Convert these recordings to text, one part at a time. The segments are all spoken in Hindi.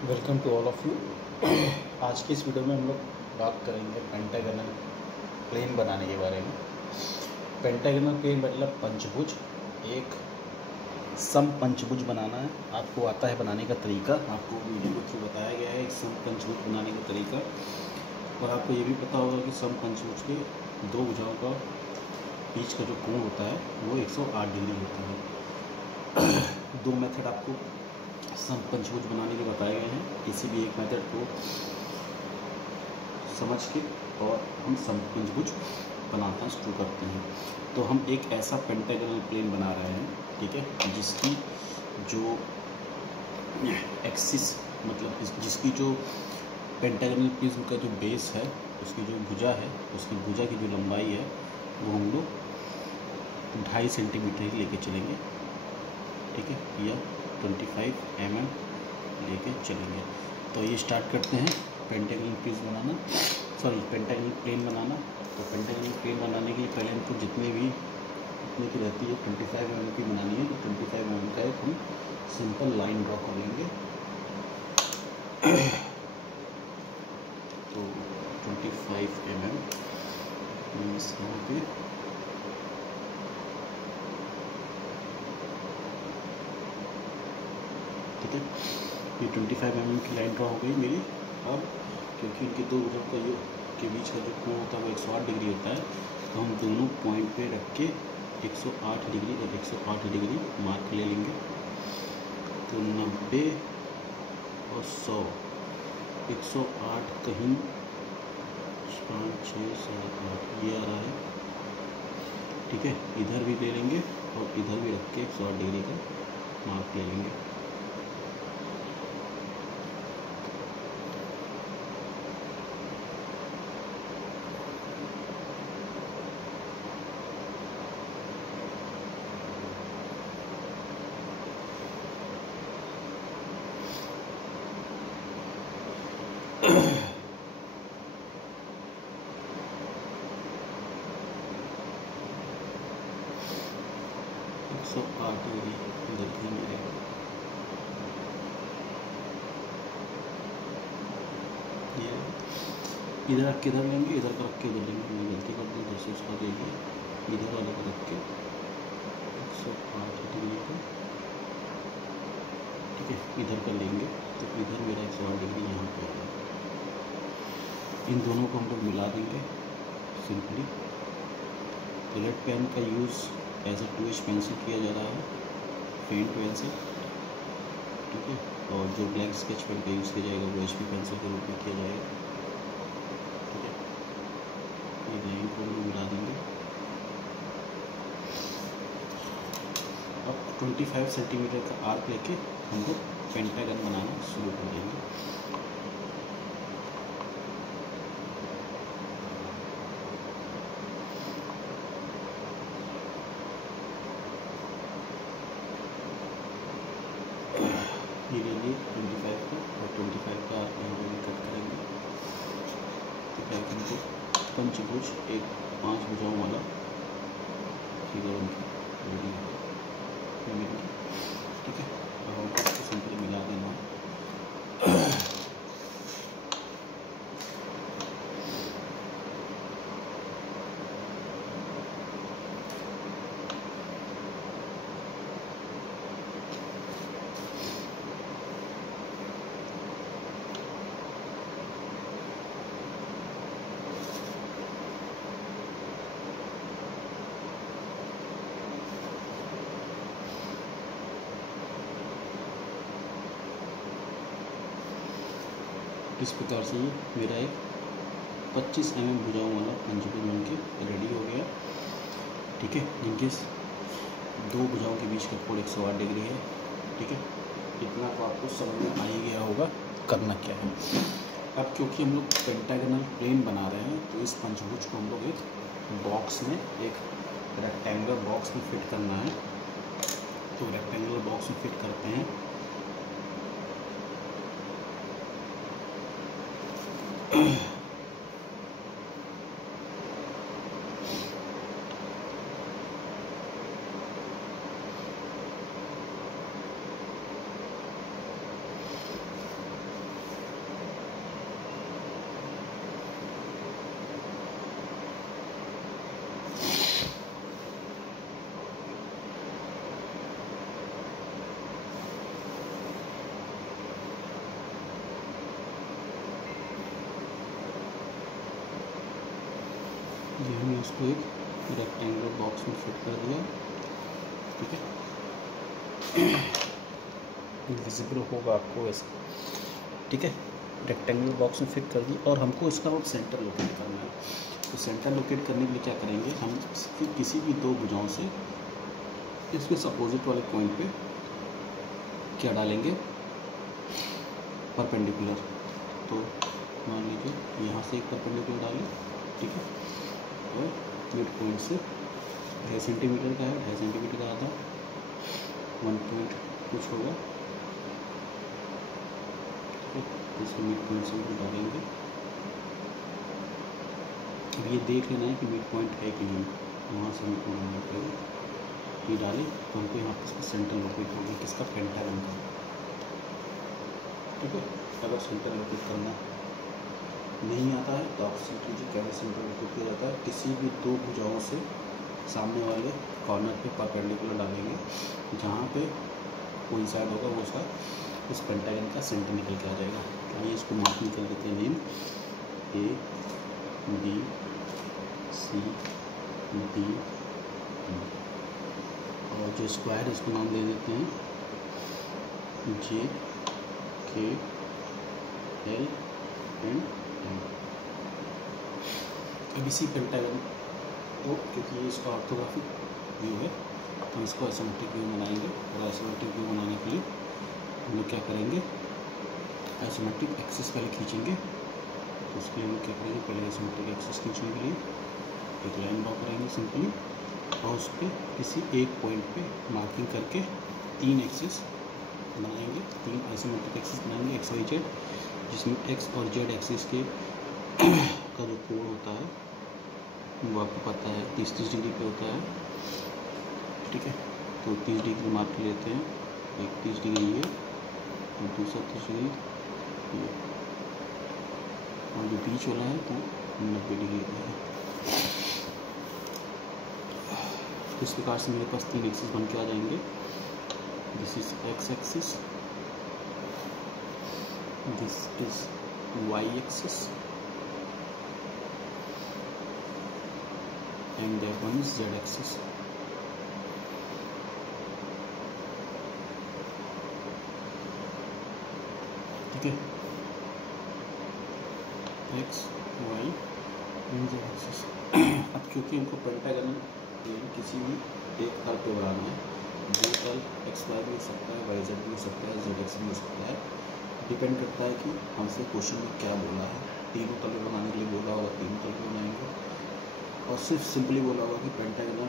Welcome to all of you. आज की इस वीडियो में हम लोग बात करेंगे पेंटागनल प्लेन बनाने के बारे में। पेंटागनल प्लेन मतलब पंचभुज, एक सम पंचभुज बनाना है। आपको आता है बनाने का तरीका, आपको वीडियो के थ्रू बताया गया है एक सम पंचभुज बनाने का तरीका। और आपको ये भी पता होगा कि सम पंचभुज के दो भुजाओं का बीच का जो कोण होता है वो 108 डिग्री होता है। दो मेथड आपको सम पंचभुज बनाने के बताए गए हैं। किसी भी एक मेथड को समझ के और हम सम पंचभुज बनाना शुरू करते हैं। तो हम एक ऐसा पेंटागनल प्लेन बना रहे हैं, ठीक है, जिसकी जो एक्सिस मतलब जिसकी जो पेंटागनल प्रिज्म का जो बेस है, उसकी जो भुजा है, उसकी भुजा की जो लंबाई है वो हम लोग 2.5 सेंटीमीटर ही लेके चलेंगे, ठीक है, या 25 mm लेके चलेंगे। तो ये स्टार्ट करते हैं पेंटागनल प्रिज्म बनाना, पेंटागनल प्लेन बनाना। तो पेंटागनल प्लेन बनाने के लिए पहले हमको जितनी की रहती है 25 mm की बनानी है। तो 25 mm का एक हम सिंपल लाइन ड्रॉ कर लेंगे। तो 25 mm मीन्स यहाँ पे ठीक है, ये 25 mm की लाइन ड्रॉ हो गई मेरी। अब क्योंकि इनके दो भुजाओं का के बीच का जो कोण होता है वो 108 डिग्री होता है, तो हम दोनों पॉइंट पे रख के 108 डिग्री और 108 डिग्री मार्क ले लेंगे। तो 90 और 100, 108 कहीं 5, 6, 7, 8 ये आ रहा है, ठीक है। इधर भी ले लेंगे और इधर भी रख के 108 डिग्री का मार्क ले लेंगे। सौ 8 डिग्री इधर की मेरे ये इधर रख के इधर लेंगे, इधर का रख के उधर लेंगे। मैंने गलती कर दी, जैसे उसका ले लिया, इधर वाले को रख के 108 डिग्री का, ठीक है, इधर का लेंगे। तो इधर मेरा 108 डिग्री यहाँ पे आएगा। इन दोनों को हम लोग मिला देंगे सिंपली। तो रेड पेन का use as a 2H pencil किया जा रहा है, पेंट पेंसिल, ठीक है। और जो ब्लैक स्केच पेन का यूज़ किया जाएगा वो HP पेंसिल के रूप में किया जाएगा, ठीक है। ये लाइन को हम मिला देंगे। अब 25 सेंटीमीटर का आर्क लेके हम लोग पेंटागन बनाना शुरू कर देंगे। ये ले लिए 25 का, और 25 का यहाँ पे कट करेंगे। तो क्या करेंगे, पंचभुज एक 5 भुजाओं वाला फिगर उनकी, ठीक है। अब हमको इसको सिंपली मिला देना है। इस प्रकार से ये मेरा एक 25 mm भुजाओं वाला पंचभुज बन के रेडी हो गया, ठीक है। जिनके दो भुजाओं के बीच का कोण 108 डिग्री है, ठीक है। इतना तो आपको समझ में आ ही गया होगा करना क्या है। अब क्योंकि हम लोग पेंटागनल प्लेन बना रहे हैं, तो इस पंचभुज को हम लोग एक बॉक्स में, एक रेक्टेंगुलर बॉक्स में फिट करना है। तो रेक्टेंगुलर बॉक्स में फिट करते हैं। ये हमने उसको एक रेक्टेंगुलर बॉक्स में फिट कर दिया, ठीक है। विजिबल होगा आपको वैसे, ठीक है। रेक्टेंगुलर बॉक्स में फिट कर दी और हमको इसका अब सेंटर लोकेट करना है। तो सेंटर लोकेट करने के लिए क्या करेंगे, हम इसकी किसी भी दो भुजाओं से इसके अपोजिट वाले पॉइंट पे क्या डालेंगे, परपेंडिकुलर। तो मान लीजिए यहाँ से एक परपेंडिकुलर डालें, ठीक है, और मिड पॉइंट से 2.5 सेंटीमीटर का है, 2.5 सेंटीमीटर का आधा 1 पॉइंट कुछ होगा, इसको मिड पॉइंट से डालेंगे। अब ये देख लेना है कि मिड पॉइंट है कि नहीं, वहाँ से हमको डालना पड़ेगा। ये डालें तो हमको यहाँ पर सेंटर लोकेट होगा किसका, पेंटागन का, ठीक है। अगर सेंटर लोकेट करना नहीं आता है तो आप सीख लीजिए कैसे सेंटर लोकेट किया जाता है। किसी भी दो भुजाओं से सामने वाले कॉर्नर पे परपेंडिकुलर डालेंगे, जहाँ पे कोई साइड होगा वो साइड उस पेंटागन का सेंटर निकल के आ जाएगा। आइए इसको मार्किंग कर देते हैं, नेम ABCD, और जो स्क्वायर है इसको नाम दे देते हैं JKL एंड M। अब इसी पेंटागन को, क्योंकि ये इसका ऑर्थोग्राफिक व्यू है, तो इसको आइसोमेट्रिक व्यू बनाएंगे। और आइसोमेट्रिक व्यू बनाने के लिए हम लोग क्या करेंगे, आइसोमेट्रिक एक्सिस पहले खींचेंगे। तो उसके लिए हम लोग क्या करेंगे, पहले आइसोमेट्रिक एक्सिस खींचने के लिए एक लाइन ड्रॉ करेंगे सिंपली, और उस पर किसी एक पॉइंट पे मार्किंग करके 3 एक्सिस बनाएंगे, 3 आइसोमेट्रिक एक्सिस बनाएंगे XYZ, जिसमें X और Z एक्सिस के का जो कोण होता है वो आपको पता है 30-30 डिग्री पे होता है, ठीक है। तो 30 डिग्री मार्क लेते हैं, एक 30 डिग्री ये और दूसरा 30 डिग्री ये, और जो बीच वाला है वो 90 डिग्री का है। इस प्रकार से मेरे पास 3 एक्सिस बन के आ जाएंगे। This is X axis, this is Y axis, and that one is Z axis। ठीक है, X, Y and Z axis। अब क्योंकि हमको पेंटागन किसी भी एक तल पे बनाना है, वो तल XY भी हो सकता है, YZ भी हो सकता है, ZX भी हो सकता है, डिपेंड करता है कि हमसे क्वेश्चन में क्या बोला है। तीनों तल पे बनाने के लिए बोला होगा, तीनों तल पे बनाएंगे, और सिर्फ सिंपली बोला होगा कि पेंटागन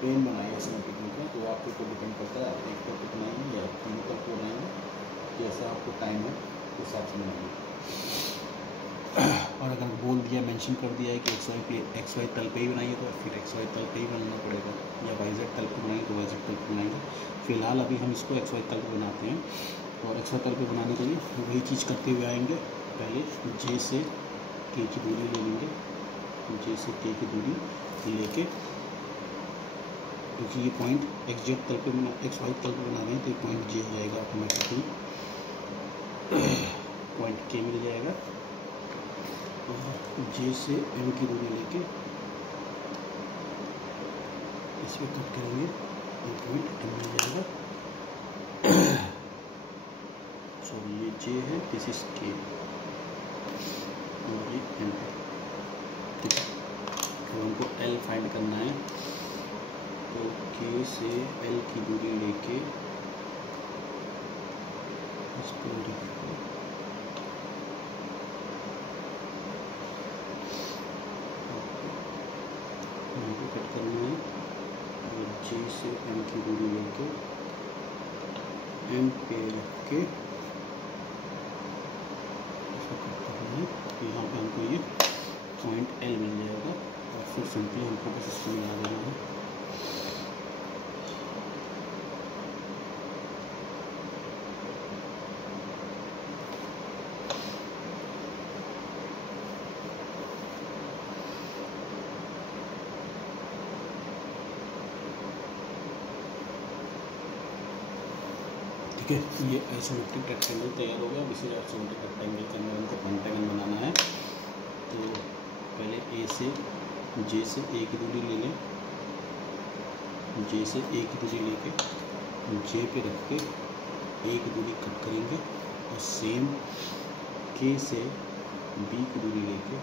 प्लेन बनाइए आइसोमेट्रिक का, तो आपके ऊपर डिपेंड करता है आप एक तल पे बनाएंगे या तीनों तल पे बनाएंगे, जैसा आपको टाइम है उस हिसाब से बनाएंगे। और अगर बोल दिया, मेंशन कर दिया है कि XY तल पे ही बनाइए तो फिर XY तल पे ही बनाना पड़ेगा, या YZ तल पे बनाएंगे तो YZ तल पे बनाएंगे। फिलहाल अभी हम इसको XY तल पे बनाते हैं, और XY तल पे बनाने के लिए वही चीज़ करते हुए आएंगे। पहले J से K की दूरी ले लेंगे, J से K की दूरी लेके, क्योंकि ये पॉइंट XY तल पे बना रहे हैं तो ये पॉइंट J हो जाएगा ऑटोमेटिकली, पॉइंट K मिल जाएगा, और J से M की दूरी लेके इसमें कट करेंगे, ये पॉइंट M मिल जाएगा। सॉरी, ये J है, दिस इज K, और ये M है, ठीक है। तो हमको L फाइंड करना है, तो K से L की दूरी लेके इस पर कट करना है, और J से M की दूरी लेके M पे रख के ऐसा कट करना है। यहाँ पे हमको ये पॉइंट L मिल जाएगा, और फिर सिंपली हमको बस इसको मिला देना है। ठीक है, ये आइसोमेट्रिक रेक्टेंगल तैयार हो गया। इसी आइसोमेट्रिक रेक्टेंगल के अंदर हमको पेंटागन बनाना है। तो पहले A से जे से ए की दूरी ले लें, जे से ए की दूरी लेके जे पे रख के ए की दूरी कट करेंगे और सेम के से बी की दूरी लेके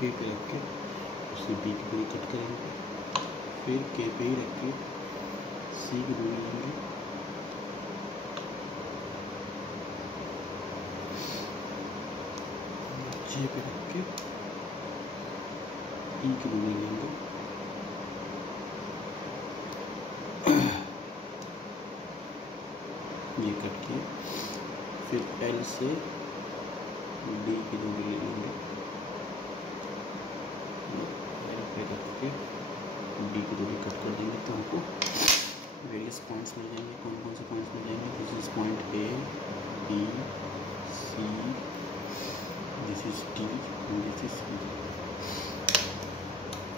के पे रख के उससे बी की दूरी कट करेंगे, फिर के पे ही रख के सी की दूरी लेंगे, जे पे रख के ई की दूरी लेंगे, ये कट किए, फिर एल से डी की दूरी ले लेंगे, एल पे रख के डी की दूरी कट कर देंगे तो हमको वेरियस पॉइंट्स मिल जाएंगे। कौन कौन से पॉइंट्स मिल जाएंगे? This is point A, B, C, this is D and this is B.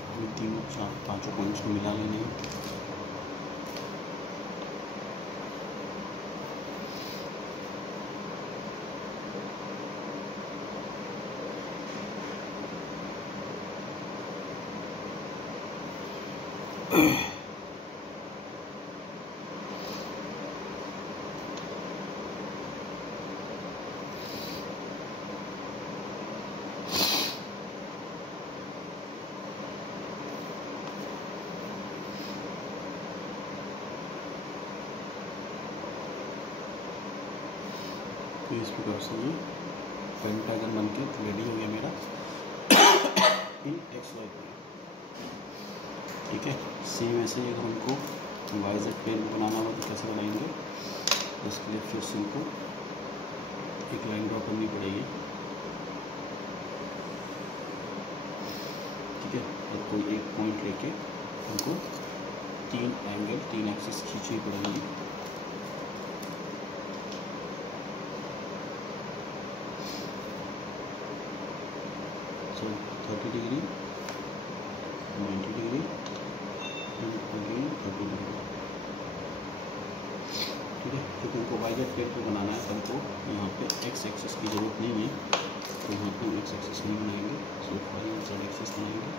हमें तीनों चार पाँचों पॉइंट्स को मिला लेने हैं। तो इस प्रकार से ये पेंटागन बन के रेडी हो गया मेरा इन एक्स वाई प्लेन। ठीक है, सेम ऐसे ही अगर हमको वाई जेड प्लेन बनाना हो तो कैसे बनाएंगे? इसके लिए फिर से हमको एक लाइन ड्रॉ करनी पड़ेगी। ठीक है, और कोई एक पॉइंट लेके हमको तीन एंगल, तीन एक्सिस खींचनी पड़ेगी। So 30 degree, 90 degree and again 30 degree. ठीक है, क्योंकि हमको वाई जेड प्लेन को बनाना है, हमको यहाँ पे एक्स एक्सिस की ज़रूरत नहीं है, तो यहाँ पे हम एक्स एक्सिस नहीं बनाएंगे, सिर्फ वाई और जेड एक्सिस बनाएंगे।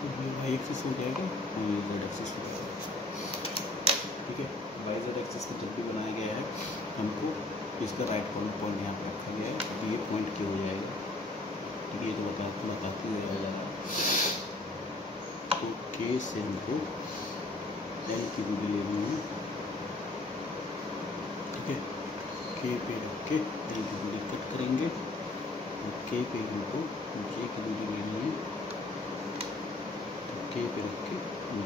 तो ये वाई एक्सिस हो जाएगा और ये जेड एक्सिस हो जाएगा। ठीक है, वाई जेड एक्सिस का जब भी बनाया गया है हमको इसका राइट पॉइंट यहाँ पर रखा गया है, तो ये पॉइंट क्यों हो जाएगा? ठीक है, ये तो बताते हुए आ जाएगा। तो के से हमको एल की दूरी लेनी है। ठीक है, के पे रख के एल की दूरी कट करेंगे और के पे हमको जे की दूरी लेनी है, तो के पे रख के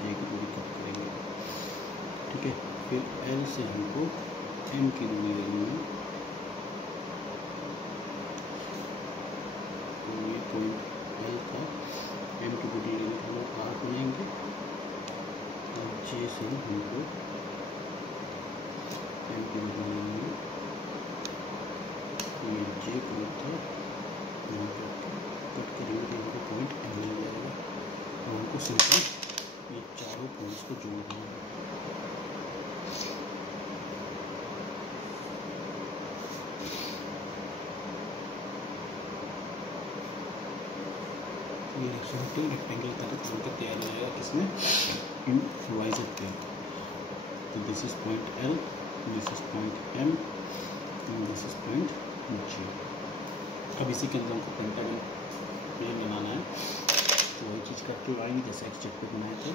जे की दूरी कट करेंगे। ठीक है, फिर एल से हमको एम की दूरी लेनी है, तो ये पॉइंट एल का एम की दूरी लेने के लिए आर बनाएंगे और जे से हमको एम की दूरी लेनी है, ये जे पॉइंट था, यहाँ पर कट करेंगे तो हमको पॉइंट एम मिल जाएगा और हमको सिंपल ये चारों पॉइंट्स को जोड़ना है। ये रेक्टेंगल का बनकर तैयार हो जाएगा किसमें? In Y Z plane. तो this is point L, this is point M and this is point J. अब इसी के अंदर हमको पेंटागन प्लेन बनाना है, तो वही चीज़ करके लाएंगे जैसे एक्स जेड पे बनाए थे।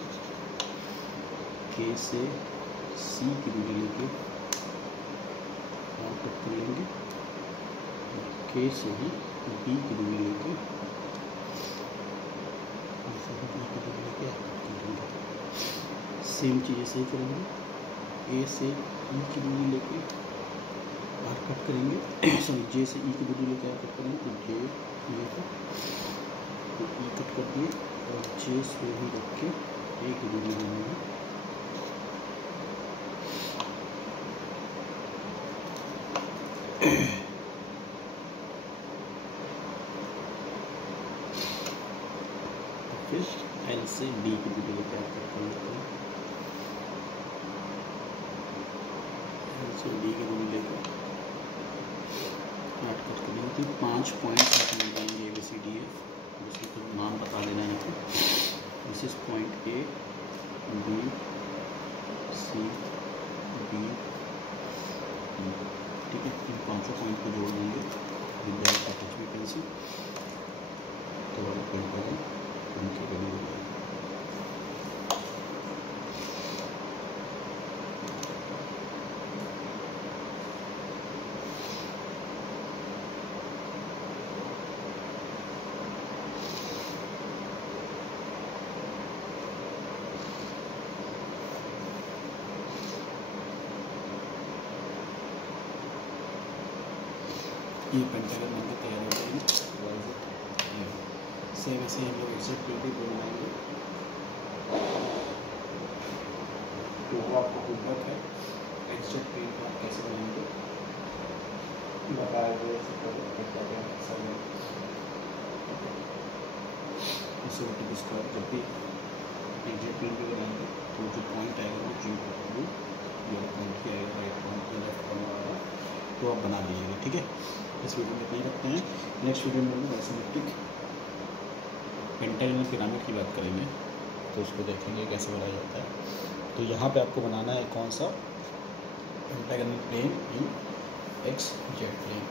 के से सी की दूरी लेके और कट कर लेंगे, के से ही बी की दूरी लेके सेम चीज़ ऐसे ही करेंगे। ए से ई की दूरी लेके आर कट करेंगे, सॉरी जे से ई की दूरी लेके आर कट करेंगे, तो जे ये कट, तो ई कट कर दिए और जे से ही रख के ए की दूरी लेंगे। से डी की दूरी लेके आप कट कर लेते हैं। एल से डी की दूरी लेकर आप कट कर लेंगे। 5 पॉइंट आप मिल जाएंगे A B C D F, जिसमें तो नाम बता देना है कि this is point A B C D, ठीक है। इन 5 पॉइंट को जोड़ देंगे with the help of HB pencil, तो पेंटागन उनकी बनी हो जाएगी। ये पेंटागन बनकर तैयार हो जाएगी। सेम ऐसे हम लोग एग्जैक्ट पे भी बनाएंगे। तो वो आपको होमवर्क है, एग्जैक्ट पे आप कैसे बनाएंगे बताया गया इसे वर्टिकल स्क्वायर। जब भी एग्जैक्ट प्लेन पे बनाएंगे तो जो पॉइंट आएगा वो जी ये पॉइंट की आएगा, राइट पॉइंट की लेफ्ट पॉइंट आएगा, तो आप बना लीजिएगा, ठीक है। इस वीडियो में नहीं रखते हैं। नेक्स्ट वीडियो में हम लोग आइसोमेट्रिक पेंटागनल पिरामिड की बात करेंगे, तो उसको देखेंगे कैसे बनाया जाता है। तो यहाँ पे आपको बनाना है कौन सा पेंटागनल प्लेन इन XZ प्लेन।